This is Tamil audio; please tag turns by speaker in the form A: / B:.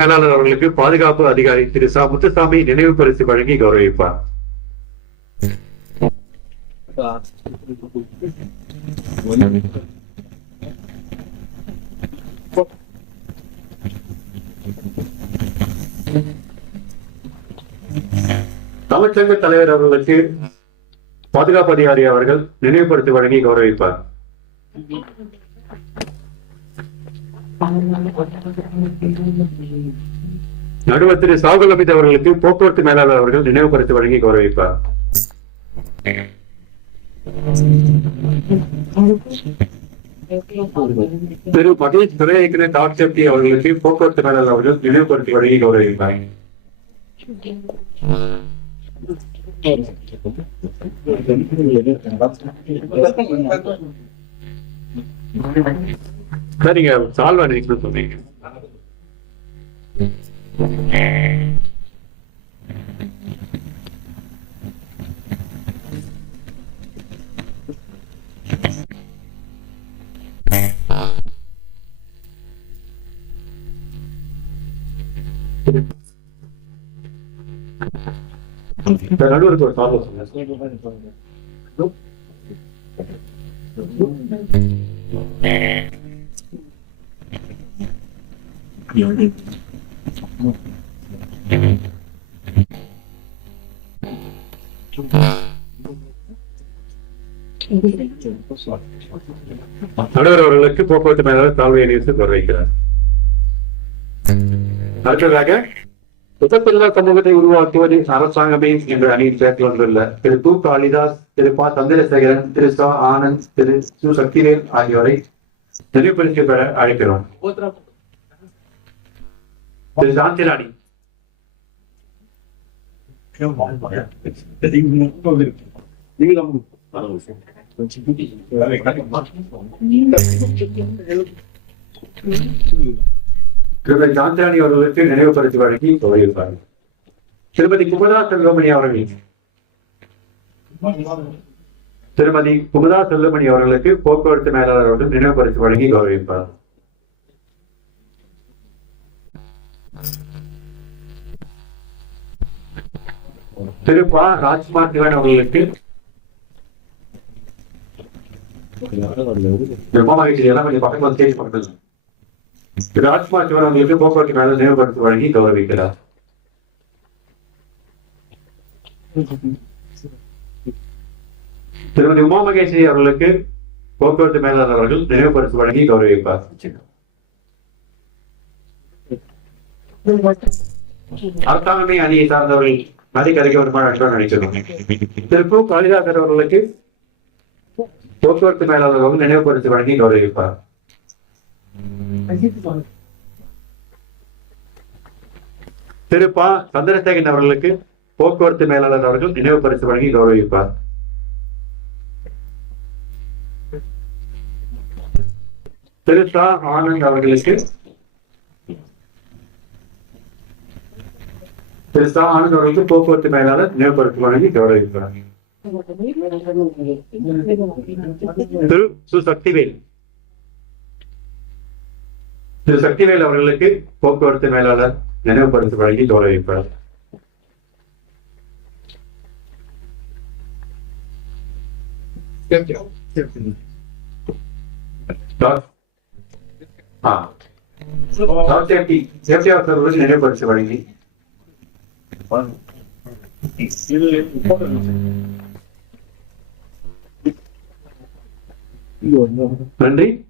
A: மேலாளர் அவர்களுக்கு பாதுகாப்பு அதிகாரி திரு சா முத்துசாமி நினைவு பரிசு வழங்கி கௌரவிப்பார். தமிழ்ச்சங்க தலைவர் அவர்களுக்கு பாதுகாப்பு அதிகாரி அவர்கள் நினைவுபடுத்தி வழங்கி கௌரவிப்பார். நடுவர் திரு சாகுல் அமித் அவர்களுக்கு போக்குவரத்து மேலாளர் அவர்கள் நினைவு பரிசு வழங்கி கௌரவிப்பார். திரு மகேஷ் துறை இயக்குனர் டாக் சேப்டி அவர்களுக்கு போக்குவரத்து மேலாளர் அவர்கள் நினைவு பரிசு வழங்கி கௌரவிப்பார். அதான் நீங்க சால்வ் நீங்க சொன்னீங்க. நடுவருக்கு ஒரு சால்வா சொல்லுங்க. நடுவர் அவர்களுக்கு போக்குவரத்து மேலாளர் தாழ்வு அணிவித்து வரவேற்கிறார் அடுத்ததாக சுத்தப்பில்லா சமூகத்தை உருவாக்குவது அரசாங்கமே என்று அணியில் சேர்த்து வந்துள்ள திரு கு. காளிதாஸ் திரு பா. சந்திரசேகரன் திரு சா. ஆனந்த் திரு சு. சக்திவேல் ஆகியோரை நினைவுபடுத்தி பெற அழைக்கிறோம். திரு சாந்திராணி திருமதி சாந்திராணி அவர்களுக்கு நினைவுபடுத்தி வழங்கி கௌரவிப்பார் திருமதி குமுதா செல்வமணி அவர்கள் திருமதி குமுதா செல்வமணி அவர்களுக்கு போக்குவரத்து மேலாளர் அவர்கள் நினைவுபடுத்தி வழங்கி கௌரவிப்பார் திரு ப ராஜ்குமார் சிவன் அவர்களுக்கு ராஜ்குமார் சிவன் அவர்களுக்கு போக்குவரத்து மேலாளர் நினைவுபடுத்தி வழங்கி கௌரவிக்கிறார். திருமதி உமா மகேஸ்வரி அவர்களுக்கு போக்குவரத்து மேலாளர் அவர்கள் நினைவுபடுத்தி வழங்கி கௌரவிப்பார். அரசாங்கமே அணியை சார்ந்தவர்கள் அதிக வருமாறு வருமானம் நினைக்கிறோம். திருப்பூர் கு காளிதாசர் அவர்களுக்கு போக்குவரத்து மேலாளர் அவர்கள் நினைவுபடுத்தி வழங்கி கௌரவிப்பார் திருப்பா சந்திரசேகன் அவர்களுக்கு போக்குவரத்து மேலாளர் அவர்கள் நினைவுபரிசு வழங்கி கௌரவிப்பார் திரு ஆனந்த் அவர்களுக்கு திரு ச ஆனந்த் அவர்களுக்கு போக்குவரத்து மேலாளர் நினைவுபரிசு வழங்கி கௌரவிப்பார் திரு சு. சக்திவேல். திரு. சக்திவேல் அவர்களுக்கு போக்குவரத்து மேலாளர் நினைவுபரிசு வழங்கி கௌரவிப்பார் டாக்- Juan. Y si le no sé. Digo, no. ¿Andy?